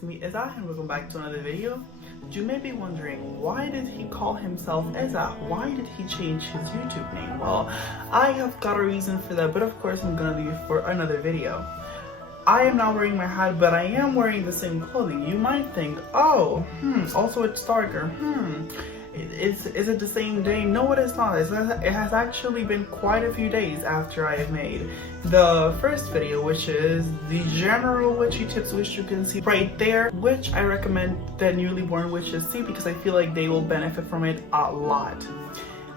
is me, Eza, and welcome back to another video. You may be wondering, why did he call himself Eza? Why did he change his YouTube name? Well, I have got a reason for that, but of course I'm gonna leave it for another video. I am not wearing my hat, but I am wearing the same clothing. You might think, oh, also it's darker. Is it the same day? No, it is not. It has actually been quite a few days after I have made the first video, which is the general witchy tips, which you can see right there, which I recommend that newly born witches see because I feel like they will benefit from it a lot.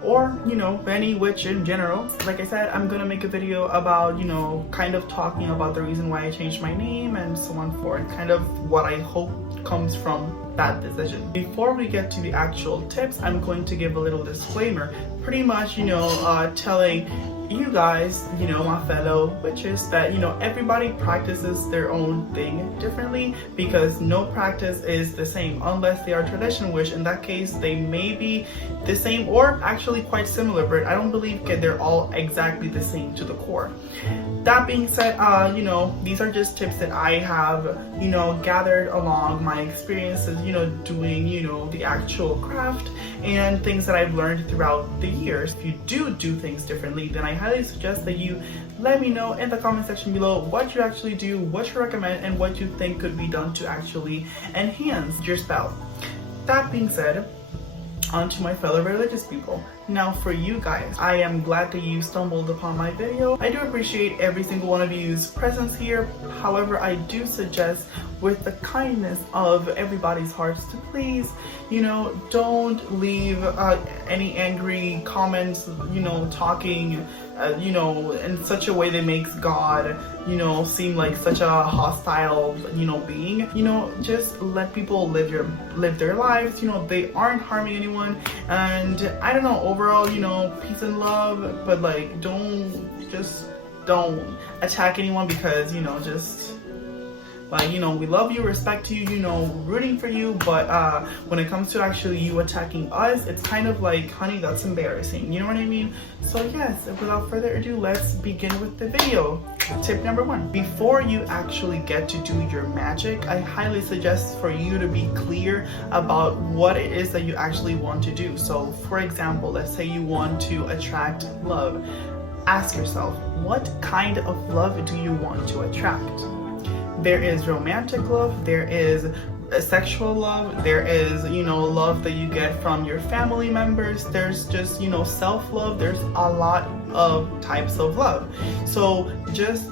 Or, you know, any witch in general. Like I said, I'm gonna make a video about, you know, kind of talking about the reason why I changed my name and so on forth, kind of what I hope comes from that decision. Before we get to the actual tips, I'm going to give a little disclaimer, pretty much, you know, telling you guys, you know, my fellow witches, that, you know, everybody practices their own thing differently because no practice is the same unless they are traditional witch. In that case, they may be the same or actually quite similar, but I don't believe that they're all exactly the same to the core. That being said, you know, these are just tips that I have, you know, gathered along my experiences, you know, doing, you know, the actual craft and things that I've learned throughout the years. If you do things differently, then I highly suggest that you let me know in the comment section below what you actually do, what you recommend, and what you think could be done to actually enhance your spell. That being said, on to my fellow religious people. Now for you guys, I am glad that you stumbled upon my video. I do appreciate every single one of you's presence here. However, I do suggest, with the kindness of everybody's hearts, to please, you know, don't leave any angry comments, you know, talking you know, in such a way that makes God, you know, seem like such a hostile, you know, being. You know, just let people live their lives. You know, they aren't harming anyone, and I don't know, overall, you know, peace and love, but like don't attack anyone because, you know, just like, you know, we love you, respect you, you know, rooting for you, but when it comes to actually you attacking us, it's kind of like, honey, that's embarrassing, you know what I mean? So yes, without further ado, let's begin with the video. Tip number 1, before you actually get to do your magic, I highly suggest for you to be clear about what it is that you actually want to do. So for example, let's say you want to attract love. Ask yourself, what kind of love do you want to attract? There is romantic love, there is sexual love, there is, you know, love that you get from your family members, there's just, you know, self-love, there's a lot of types of love. So just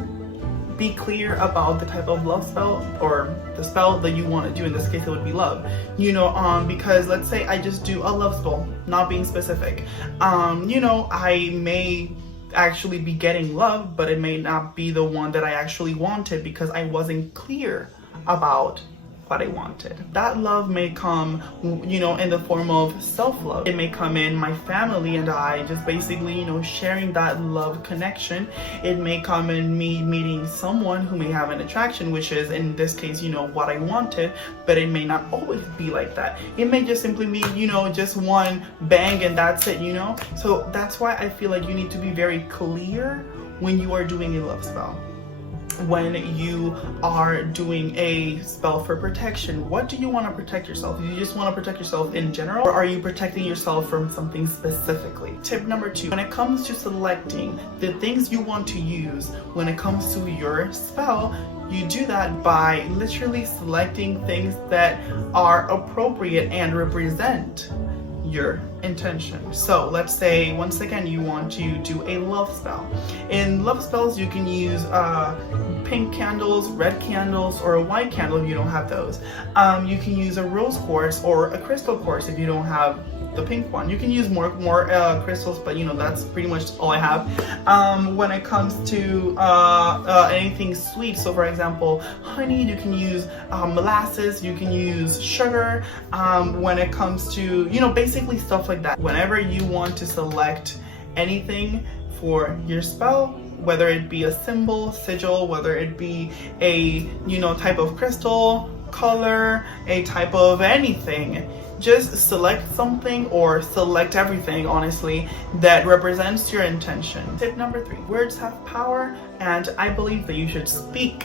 be clear about the type of love spell or the spell that you want to do. In this case, it would be love, you know, because let's say I just do a love spell, not being specific, you know, I may actually be getting love, but it may not be the one that I actually wanted because I wasn't clear about what I wanted. That love may come, you know, in the form of self-love. It may come in my family and I just basically, you know, sharing that love connection. It may come in me meeting someone who may have an attraction, which is in this case, you know, what I wanted, but it may not always be like that. It may just simply be, you know, just one bang and that's it, you know? So that's why I feel like you need to be very clear when you are doing a love spell. When you are doing a spell for protection, what do you want to protect yourself? Do you just want to protect yourself in general, or are you protecting yourself from something specifically? Tip number 2, when it comes to selecting the things you want to use when it comes to your spell, you do that by literally selecting things that are appropriate and represent your intention. So let's say, once again, you want to do a love spell. In love spells, you can use pink candles, red candles, or a white candle if you don't have those. You can use a rose quartz or a crystal quartz if you don't have the pink one. You can use more crystals, but you know, that's pretty much all I have. When it comes to anything sweet, so for example, honey, you can use molasses, you can use sugar. When it comes to, you know, basically stuff like that. Whenever you want to select anything for your spell, whether it be a symbol, sigil, whether it be a, you know, type of crystal, color, a type of anything, just select something, or select everything, honestly, that represents your intention. Tip number 3, words have power, and I believe that you should speak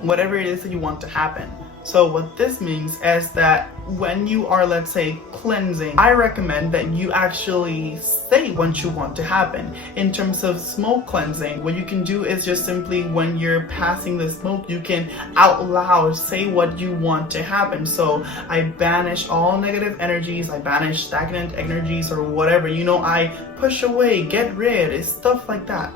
whatever it is that you want to happen. So what this means is that when you are, let's say, cleansing, I recommend that you actually say what you want to happen. In terms of smoke cleansing, what you can do is just simply when you're passing the smoke, you can out loud say what you want to happen. So I banish all negative energies, I banish stagnant energies or whatever, you know, I push away, get rid, it's stuff like that.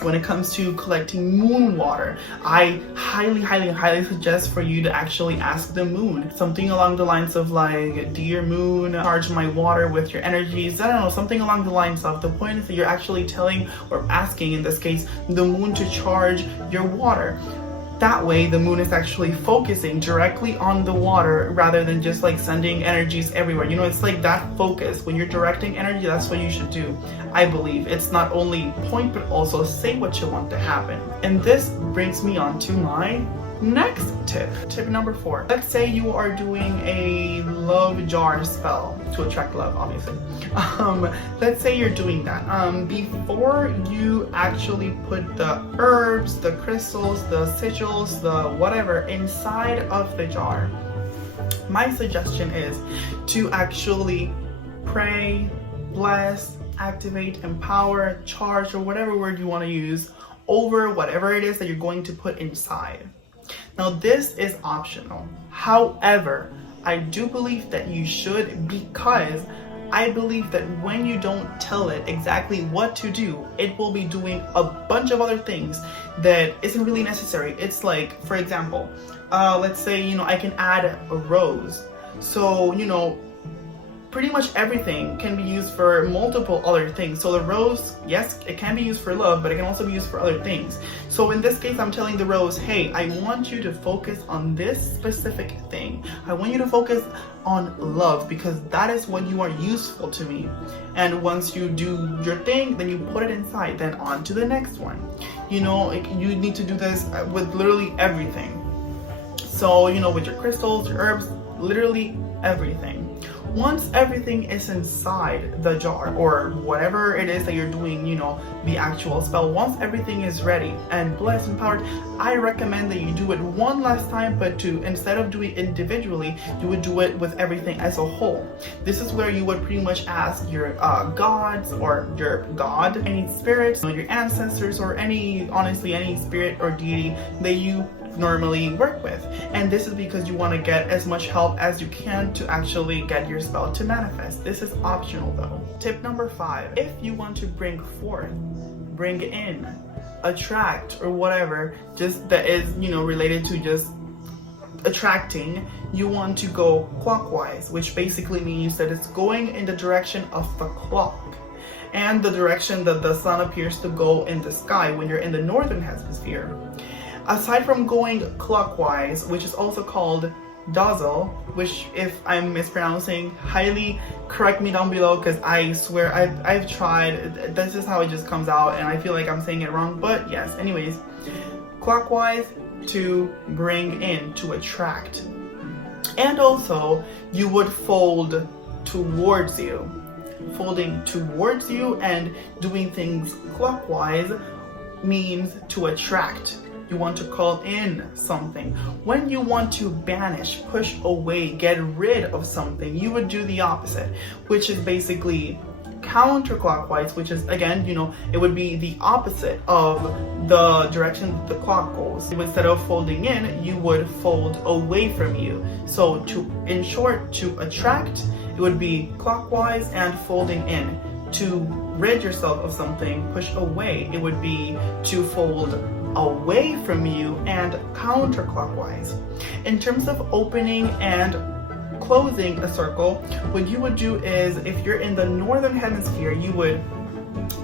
When it comes to collecting moon water, I highly suggest for you to actually ask the moon. Something along the lines of like, dear moon, charge my water with your energies. I don't know, something along the lines of, the point is that you're actually telling, or asking in this case, the moon to charge your water. That way the moon is actually focusing directly on the water rather than just like sending energies everywhere. You know, it's like that focus. When you're directing energy, that's what you should do. I believe it's not only point, but also say what you want to happen. And this brings me on to my next tip. Tip number 4. Let's say you are doing a love jar spell to attract love, obviously. Let's say you're doing that. Before you actually put the herbs, the crystals, the sigils, the whatever inside of the jar, my suggestion is to actually pray, bless, activate, empower, charge, or whatever word you want to use over whatever it is that you're going to put inside. Now this is optional. However, I do believe that you should, because I believe that when you don't tell it exactly what to do, it will be doing a bunch of other things that isn't really necessary. It's like, for example, let's say, you know, I can add a rose. So, you know, pretty much everything can be used for multiple other things. So the rose, yes, it can be used for love, but it can also be used for other things. So in this case, I'm telling the rose, hey, I want you to focus on this specific thing. I want you to focus on love, because that is when you are useful to me. And once you do your thing, then you put it inside, then on to the next one. You know, you need to do this with literally everything. So, you know, with your crystals, your herbs, literally everything. Once everything is inside the jar, or whatever it is that you're doing, you know, the actual spell, once everything is ready and blessed and powered, I recommend that you do it one last time, but instead of doing it individually, you would do it with everything as a whole. This is where you would pretty much ask your gods, or your god, any spirits, you know, your ancestors, or honestly any spirit or deity that you normally work with. And this is because you want to get as much help as you can to actually get your spell to manifest. This is optional though. Tip number 5. If you want to bring forth, bring in, attract, or whatever, just that is, you know, related to just attracting, you want to go clockwise, which basically means that it's going in the direction of the clock and the direction that the sun appears to go in the sky when you're in the northern hemisphere. Aside from going clockwise, which is also called dazzle, which if I'm mispronouncing, highly correct me down below, because I swear I've tried, that's just how it just comes out and I feel like I'm saying it wrong, but yes, anyways, clockwise to bring in, to attract. And also you would fold towards you. Folding towards you and doing things clockwise means to attract. You want to call in something. When you want to banish, push away, get rid of something, you would do the opposite, which is basically counterclockwise, which is, again, you know, it would be the opposite of the direction the clock goes. Instead of folding in, you would fold away from you. So in short, to attract, it would be clockwise and folding in. To rid yourself of something, push away, it would be to fold away from you and counterclockwise. In terms of opening and closing a circle, what you would do is, if you're in the northern hemisphere, you would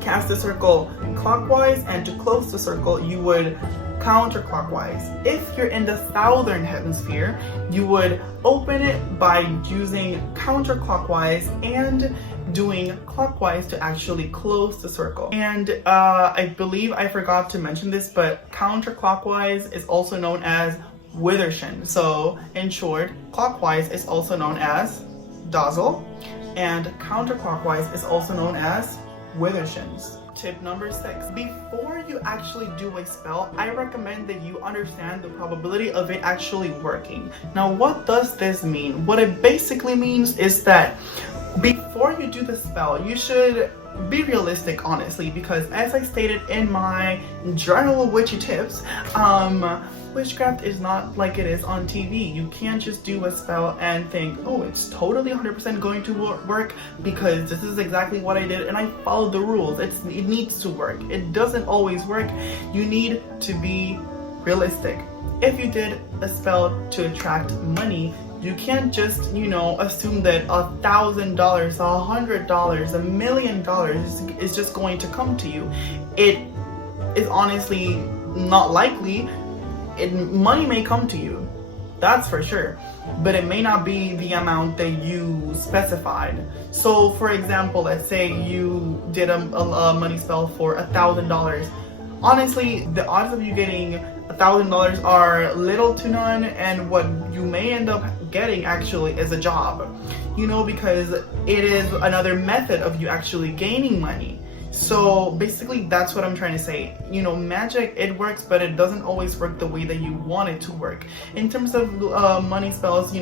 cast the circle clockwise, and to close the circle, you would counterclockwise. If you're in the southern hemisphere, you would open it by using counterclockwise and doing clockwise to actually close the circle. And I believe I forgot to mention this, but counterclockwise is also known as withershin. So in short, clockwise is also known as dazzle, and counterclockwise is also known as withershins. Tip number 6. Before you actually do a spell, I recommend that you understand the probability of it actually working. Now, what does this mean? What it basically means is that before you do the spell, you should be realistic, honestly, because as I stated in my journal of witchy tips, witchcraft is not like it is on TV. You can't just do a spell and think, oh, it's totally 100% going to work because this is exactly what I did and I followed the rules. It needs to work. It doesn't always work. You need to be realistic. If you did a spell to attract money, you can't just, assume that $1,000, $100, $1 million is just going to come to you. It is honestly not likely. Money may come to you, that's for sure, but it may not be the amount that you specified. So for example, let's say you did a money spell for $1,000. Honestly, the odds of you getting $1,000 are little to none, and what you may end up getting actually is a job, because it is another method of you actually gaining money. So basically that's what I'm trying to say. Magic, it works, but it doesn't always work the way that you want it to work. In terms of money spells,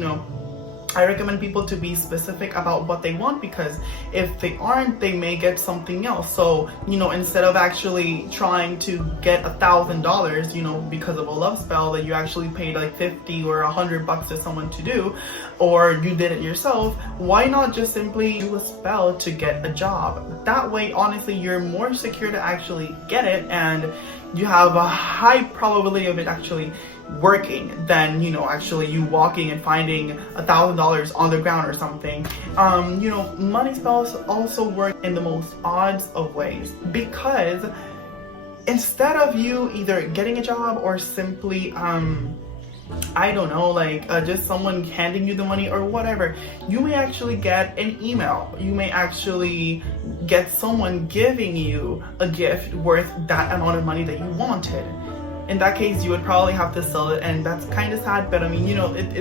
I recommend people to be specific about what they want, because if they aren't, they may get something else. So, instead of actually trying to get $1,000, because of a love spell that you actually paid like 50 or $100 to someone to do, or you did it yourself, why not just simply do a spell to get a job? That way, honestly, you're more secure to actually get it, and you have a high probability of it actually working than actually you walking and finding $1,000 on the ground or something. Money spells also work in the most odds of ways, because instead of you either getting a job or simply I don't know, just someone handing you the money or whatever, you may actually get an email. You may actually get someone giving you a gift worth that amount of money that you wanted. In that case, you would probably have to sell it, and that's kind of sad, but I mean,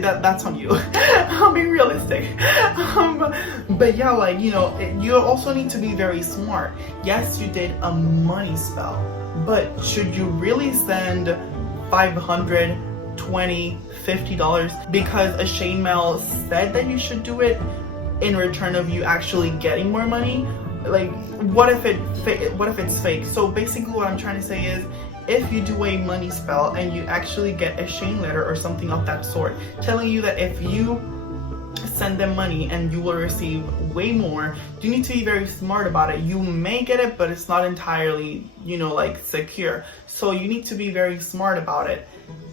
that's on you. I'm being realistic. But yeah, you also need to be very smart. Yes, you did a money spell, but should you really spend $500, $20, $50 because a chainmail said that you should do it in return of you actually getting more money? What if it's fake? So basically what I'm trying to say is, if you do a money spell and you actually get a chain letter or something of that sort telling you that if you send them money and you will receive way more, you need to be very smart about it. You may get it, but it's not entirely, secure. So you need to be very smart about it.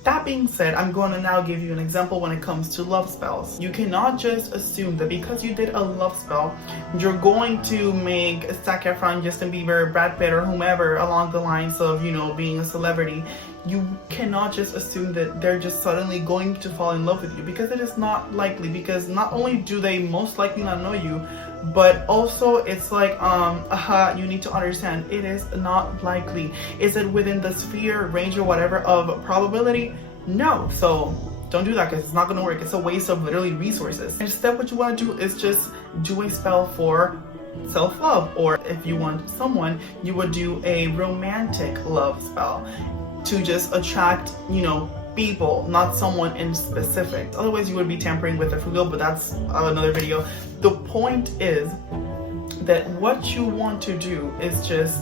That being said, I'm going to now give you an example when it comes to love spells. You cannot just assume that because you did a love spell, you're going to make Zac Efron, Justin Bieber, Brad Pitt, or whomever along the lines of, being a celebrity. You cannot just assume that they're just suddenly going to fall in love with you, because it is not likely, because not only do they most likely not know you, but also it's you need to understand, it is not likely. Is it within the sphere, range, or whatever of probability? No. So don't do that, because it's not going to work. It's a waste of literally resources. Instead, what you want to do is just do a spell for self-love, or if you want someone, you would do a romantic love spell to just attract, people, not someone in specific. Otherwise, you would be tampering with the free will, but that's another video. The point is that what you want to do is just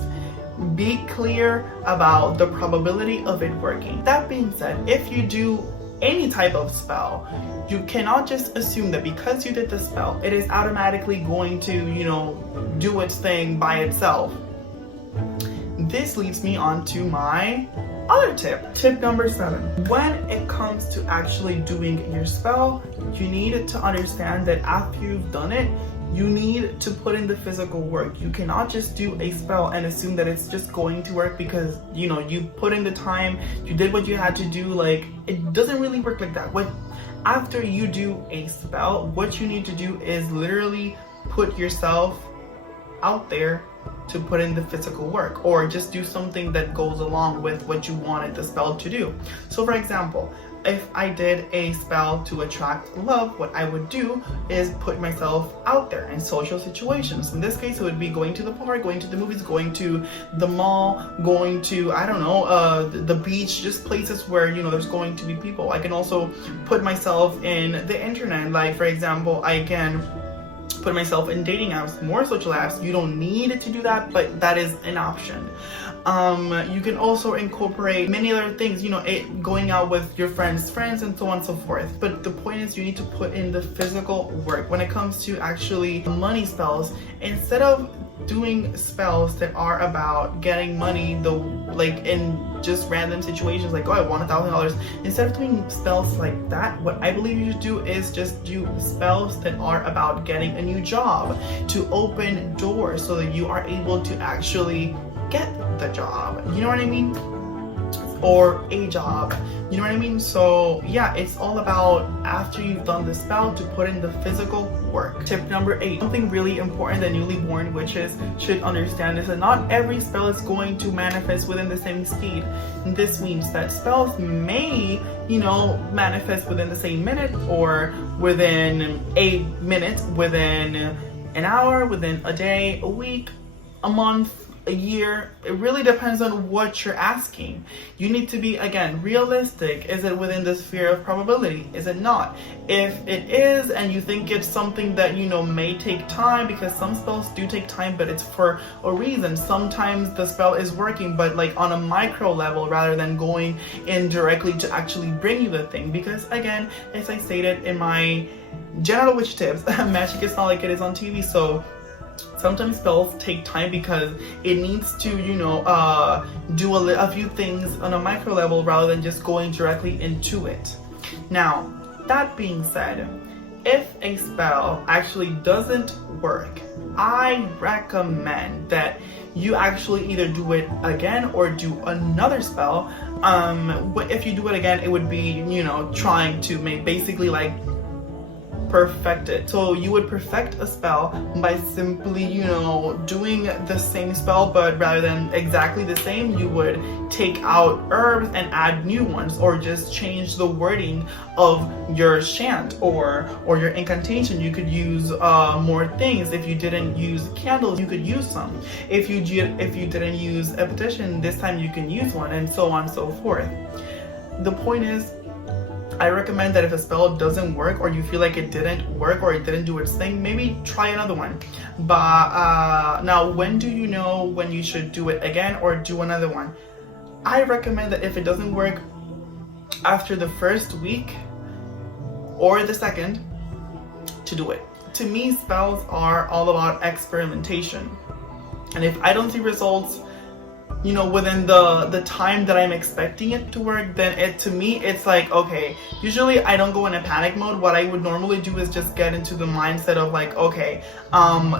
be clear about the probability of it working. That being said, if you do any type of spell, you cannot just assume that because you did the spell, it is automatically going to, do its thing by itself. This leads me on to my other tip. Tip number 7. When it comes to actually doing your spell, you need to understand that after you've done it, you need to put in the physical work. You cannot just do a spell and assume that it's just going to work because, you put in the time, you did what you had to do. It doesn't really work like that. After you do a spell, what you need to do is literally put yourself out there to put in the physical work, or just do something that goes along with what you wanted the spell to do. So for example, if I did a spell to attract love, what I would do is put myself out there in social situations. In this case, it would be going to the park, going to the movies, going to the mall, going to, I don't know, the beach, just places where, you know, there's going to be people. I can also put myself in the internet. Like, for example, I can put myself in dating apps, more social apps. You don't need to do that, but that is an option. You can also incorporate many other things, you know, going out with your friends and so on and so forth. But the point is, you need to put in the physical work. When it comes to actually money spells, instead of doing spells that are about getting money, like in just random situations, like, oh, I want $1,000, instead of doing spells like that, what I believe you should do is just do spells that are about getting a new job, to open doors so that you are able to actually get the job, you know what I mean, or a job, you know what I mean. So yeah, it's all about, after you've done the spell, to put in the physical work. Tip number 8, something really important that newly born witches should understand is that not every spell is going to manifest within the same speed. And this means that spells may, you know, manifest within the same minute, or within a minute, within an hour, within a day, a week, a month, a year. It really depends on what you're asking. You need to be, again, realistic. Is it within the sphere of probability? Is it not? If it is, and you think it's something that, you know, may take time, because some spells do take time, but it's for a reason. Sometimes the spell is working, but like on a micro level, rather than going in directly to actually bring you the thing. Because again, as I stated in my general witch tips, magic is not like it is on TV. So sometimes spells take time because it needs to, you know, do a few things on a micro level rather than just going directly into it. Now, that being said, if a spell actually doesn't work, I recommend that you actually either do it again or do another spell. If you do it again, it would be, you know, trying to make basically like perfect it. So you would perfect a spell by simply, you know, doing the same spell, but rather than exactly the same, you would take out herbs and add new ones, or just change the wording of your chant or your incantation. You could use more things. If you didn't use candles, you could use some. If you didn't use a petition, this time you can use one, and so on and so forth. The point is, I recommend that if a spell doesn't work, or you feel like it didn't work, or it didn't do its thing, maybe try another one. But now, when do you know when you should do it again or do another one? I recommend that if it doesn't work after the first week or the second, to do it. To me, spells are all about experimentation. And if I don't see results, you know, within the time that I'm expecting it to work, then to me, it's like, okay, usually I don't go in a panic mode. What I would normally do is just get into the mindset of like, okay,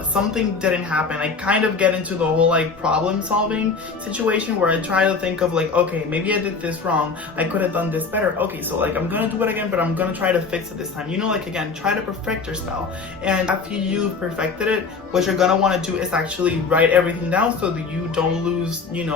something didn't happen. I kind of get into the whole like problem solving situation, where I try to think of like, okay, maybe I did this wrong. I could have done this better. Okay, so like I'm gonna do it again, but I'm gonna try to fix it this time. You know, like again, try to perfect your spell. And after you've perfected it, what you're gonna want to do is actually write everything down so that you don't lose, you know,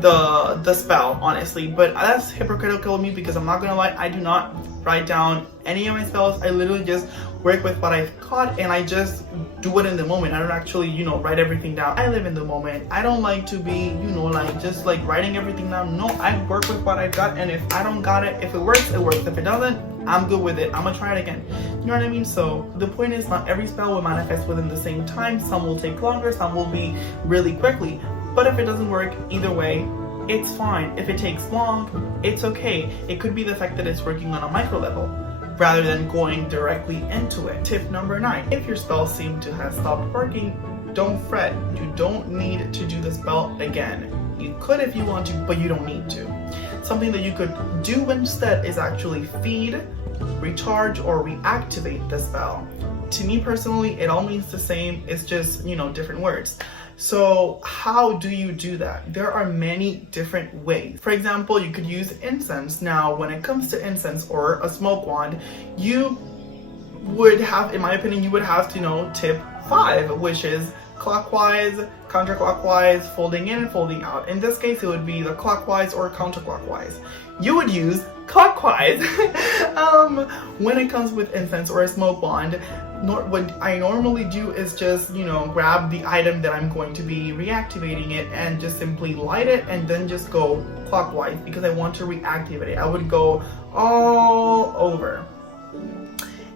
the spell, honestly. But that's hypocritical of me, because I'm not gonna lie, I do not write down any of my spells. I literally just work with what I've caught, and I just do it in the moment. I don't actually, you know, write everything down. I live in the moment. I don't like to be, you know, like just like writing everything down. No, I work with what I've got, and if I don't got it, if it works, it works. If it doesn't, I'm good with it. I'm gonna try it again. You know what I mean? So the point is, not every spell will manifest within the same time. Some will take longer, some will be really quickly. But if it doesn't work, either way, it's fine. If it takes long, it's okay. It could be the fact that it's working on a micro level, rather than going directly into it. Tip number 9, if your spell seems to have stopped working, don't fret. You don't need to do the spell again. You could if you want to, but you don't need to. Something that you could do instead is actually feed, recharge, or reactivate the spell. To me personally, it all means the same. It's just, you know, different words. So how do you do that? There are many different ways. For example, you could use incense. Now, when it comes to incense or a smoke wand, you would have, in my opinion, you would have to, you know, tip 5, which is clockwise, counterclockwise, folding in and folding out. In this case, it would be the clockwise or counterclockwise. You would use clockwise. When it comes with incense or a smoke wand, what I normally do is just, you know, grab the item that I'm going to be reactivating it and just simply light it and then just go clockwise because I want to reactivate it. I would go all over.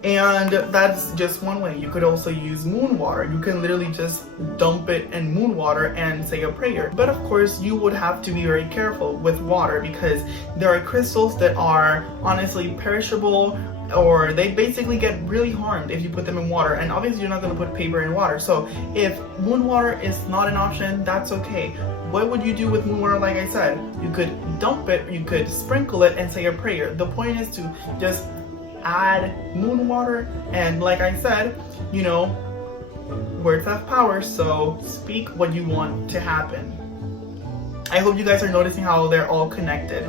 And that's just one way. You could also use moon water. You can literally just dump it in moon water and say a prayer. But of course, you would have to be very careful with water because there are crystals that are honestly perishable, or they basically get really harmed if you put them in water. And obviously you're not going to put paper in water. So if moon water is not an option, that's okay. What would you do with moon water? Like I said, you could dump it, you could sprinkle it and say a prayer. The point is to just add moon water, and like I said, you know, words have power, so speak what you want to happen. I hope you guys are noticing how they're all connected.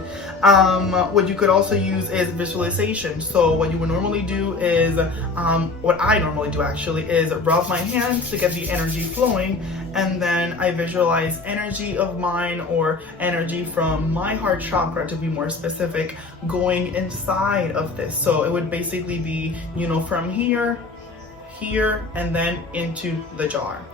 What you could also use is visualization. So what you would normally do is, what I normally do actually is rub my hands to get the energy flowing, and then I visualize energy of mine or energy from my heart chakra, to be more specific, going inside of this. So it would basically be, you know, from here, and then into the jar.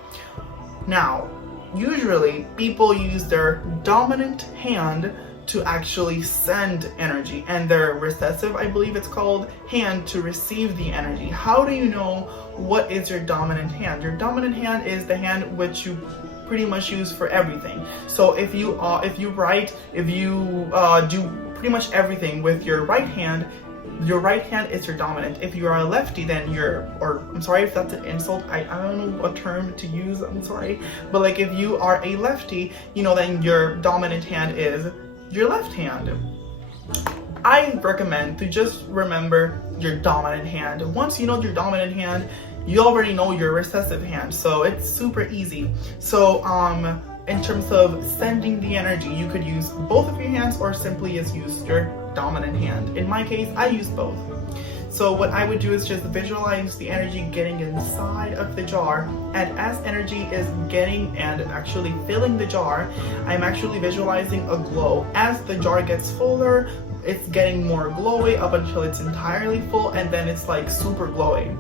Now, usually people use their dominant hand to actually send energy, and their recessive, I believe it's called, hand to receive the energy. How do you know what is your dominant hand? Your dominant hand is the hand which you pretty much use for everything. So if you write, if you do pretty much everything with your right hand is your dominant. If you are a lefty, then I'm sorry if that's an insult, I don't know what term to use, I'm sorry, but like if you are a lefty, you know, then your dominant hand is your left hand. I recommend to just remember your dominant hand. Once you know your dominant hand, you already know your recessive hand, so it's super easy. So in terms of sending the energy, you could use both of your hands or simply just use your dominant hand. In my case, I use both. So what I would do is just visualize the energy getting inside of the jar, and as energy is getting and actually filling the jar, I'm actually visualizing a glow. As the jar gets fuller, it's getting more glowy up until it's entirely full, and then it's like super glowy.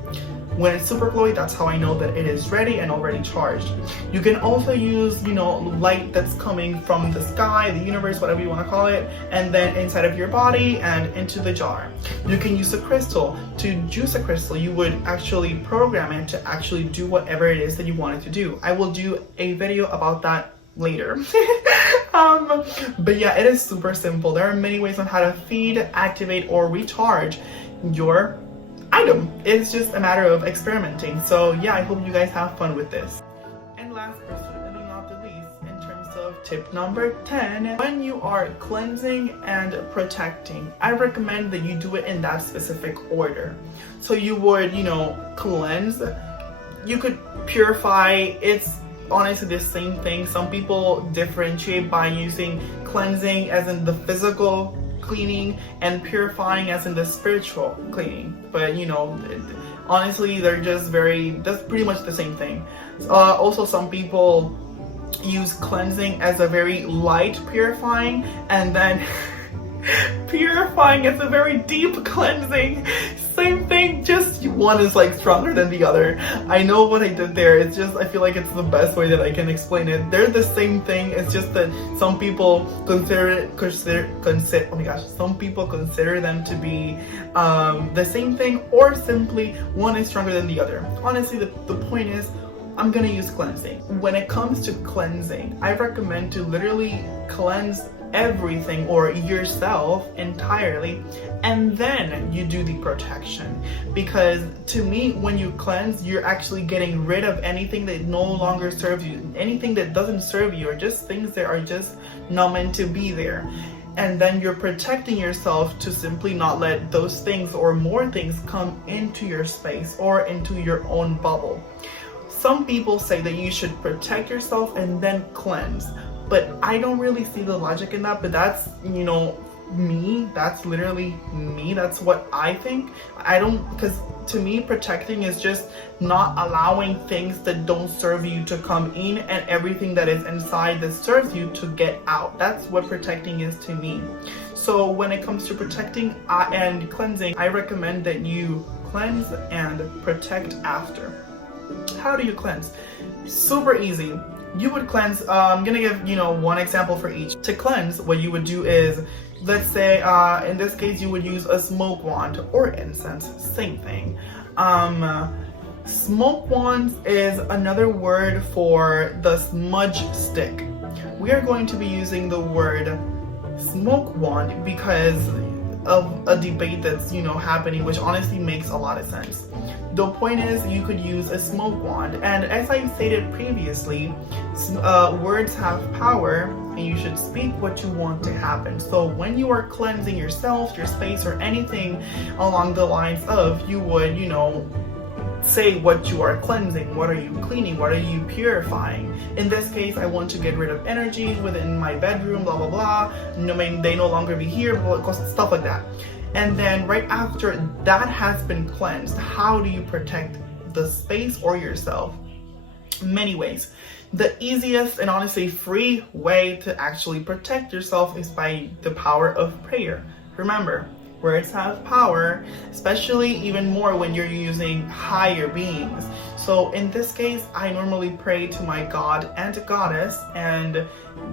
When it's super glowy, that's how I know that it is ready and already charged. You can also use, you know, light that's coming from the sky, the universe, whatever you want to call it, and then inside of your body and into the jar. You can use a crystal. To juice a crystal, you would actually program it to actually do whatever it is that you want it to do. I will do a video about that later. But yeah, it is super simple. There are many ways on how to feed, activate, or recharge your item. It's just a matter of experimenting. So yeah, I hope you guys have fun with this. And last but certainly not the least, in terms of tip number 10, when you are cleansing and protecting, I recommend that you do it in that specific order. So you would, you know, cleanse, you could purify. It's honestly the same thing. Some people differentiate by using cleansing as in the physical cleaning and purifying as in the spiritual cleaning, but you know, honestly they're just that's pretty much the same thing. Also, some people use cleansing as a very light purifying, and then purifying as a very deep cleansing. Same thing, just one is like stronger than the other. I know what I did there, it's just I feel like it's the best way that I can explain it. They're the same thing, it's just that some people consider some people consider them to be the same thing, or simply one is stronger than the other. Honestly, the point is, I'm gonna use cleansing. When it comes to cleansing, I recommend to literally cleanse everything or yourself entirely, and then you do the protection. Because to me, when you cleanse, you're actually getting rid of anything that no longer serves you, anything that doesn't serve you, or just things that are just not meant to be there. And then you're protecting yourself to simply not let those things or more things come into your space or into your own bubble. Some people say that you should protect yourself and then cleanse, but I don't really see the logic in that. But that's, you know, me. That's literally me. That's what I think. I don't, because to me, protecting is just not allowing things that don't serve you to come in and everything that is inside that serves you to get out. That's what protecting is to me. So when it comes to protecting and cleansing, I recommend that you cleanse and protect after. How do you cleanse? Super easy. You would cleanse, I'm gonna give, one example for each. To cleanse, what you would do is, let's say, in this case, you would use a smoke wand or incense, same thing. Smoke wands is another word for the smudge stick. We are going to be using the word smoke wand because of a debate that's, happening, which honestly makes a lot of sense. The point is, you could use a smoke wand, and as I stated previously, words have power, and you should speak what you want to happen. So when you are cleansing yourself, your space, or anything along the lines of, you would, say what you are cleansing, what are you cleaning, what are you purifying. In this case, I want to get rid of energy within my bedroom, blah blah blah, may they no longer be here, stuff like that. And then right after that has been cleansed, how do you protect the space or yourself? Many ways. The easiest and honestly free way to actually protect yourself is by the power of prayer. Remember, words have power, especially even more when you're using higher beings. So in this case, I normally pray to my God and goddess, and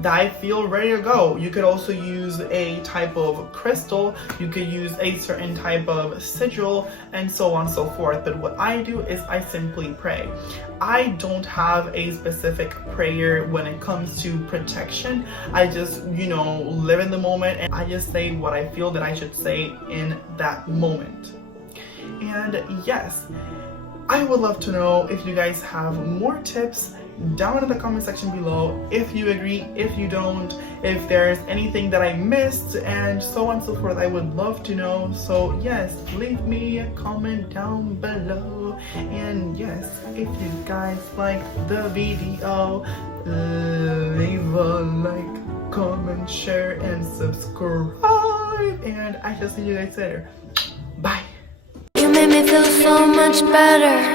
I feel ready to go. You could also use a type of crystal, you could use a certain type of sigil, and so on and so forth. But what I do is I simply pray. I don't have a specific prayer when it comes to protection. I just, live in the moment, and I just say what I feel that I should say in that moment. And yes, I would love to know if you guys have more tips down in the comment section below. If you agree, if you don't, if there's anything that I missed, and so on and so forth, I would love to know. So yes, leave me a comment down below. And yes, if you guys like the video, leave a like, comment, share, and subscribe. And I shall see you guys later. Bye. You made me feel so much better.